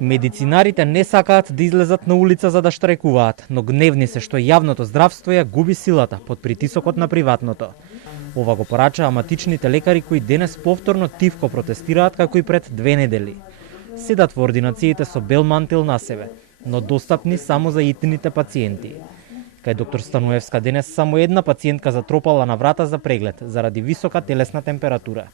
Медицинарите не сакаат да излезат на улица за да штрajкуваат, но гневни се што јавното здравство ја губи силата под притисокот на приватното. Ова го порачаа аматичните лекари кои денес повторно тивко протестираат како и пред 2 недели. Седат во ординациите со бел мантил на себе, но достапни само за итните пациенти. Кај доктор Стануевска денес само една пациентка затропала на врата за преглед заради висока телесна температура.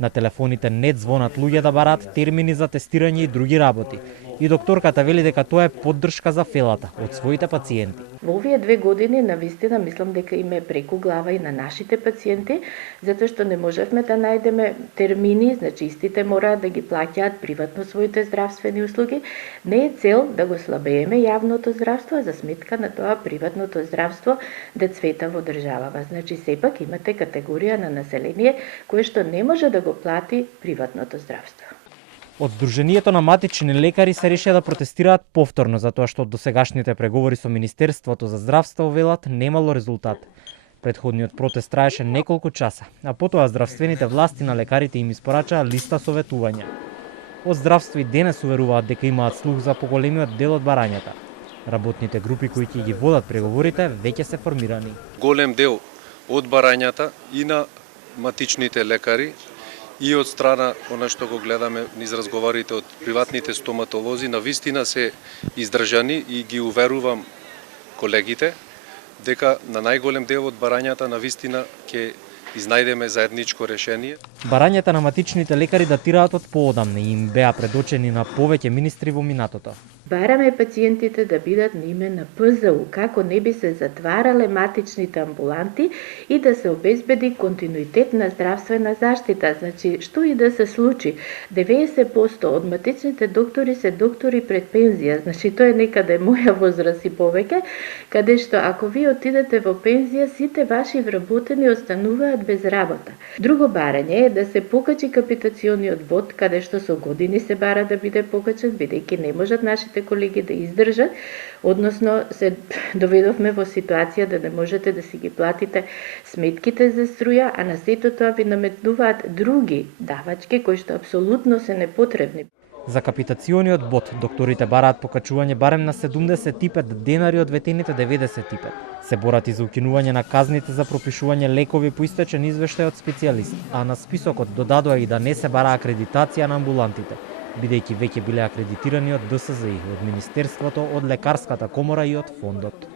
На телефоните не звонат луѓе да бараат термини за тестирање и други работи. И докторката вели дека тоа е поддршка за фелата од своите пациенти. Во овие 2 години навистина мислам дека им е преку глава и на нашите пациенти, затоа што не можевме да најдеме термини, значи истите мораат да ги плаќаат приватно своите здравствени услуги. Не е цел да го слабееме јавното здравство, а за сметка на тоа приватното здравство да цвета во државава. Значи сепак имате категорија на население кое што не може да го плати приватното здравство. Од Сдруженијето на матични лекари се решија да протестираат повторно затоа што од досегашните преговори со Министерството за здравство велат немало резултат. Претходниот протест траеше неколку часа, а потоа здравствените власти на лекарите им испорачаа листа советувања. Од здравство и денес уверуваат дека имаат слух за поголемиот дел од барањата. Работните групи кои ќе ги водат преговорите веќе се формирани. Голем дел од барањата и на матичните лекари и од страна она што го гледаме низ разговорите од приватните стоматолози навистина се издржани и ги уверувам колегите дека на најголем дел од барањата навистина ќе изнајдеме заедничко решение. Барањата на матичните лекари датираат од поодамна и им беа предочени на повеќе министри во минатото. Бараме пациентите да бидат на име на ПЗУ, како не би се затварале матичните амбуланти и да се обезбеди континуитет на здравствена заштита. Значи, што и да се случи, 90% од матичните доктори се доктори пред пензија. Значи, тоа е некаде моја возраст и повеќе, каде што ако ви отидете во пензија, сите ваши вработени остануваат без работа. Друго барање е да се покачи капитациониот бод, каде што со години се бара да биде покачен, бидејќи не можат нашите колеги да издржат, односно се доведовме во ситуација да не можете да си ги платите сметките за струја, а на сето тоа ви наметнуваат други давачки кои што апсолутно се непотребни. За капитациониот бод докторите бараат покачување барем на 75 денари од ветените 95. Се борат и за укинување на казните за пропишување лекови по истечен извештај од специјалист, а на списокот додадоа и да не се бара акредитација на амбулантите, бидејќи веќе биле акредитирани од ДСЗИ, од Министерството, од Лекарската комора и од фондот.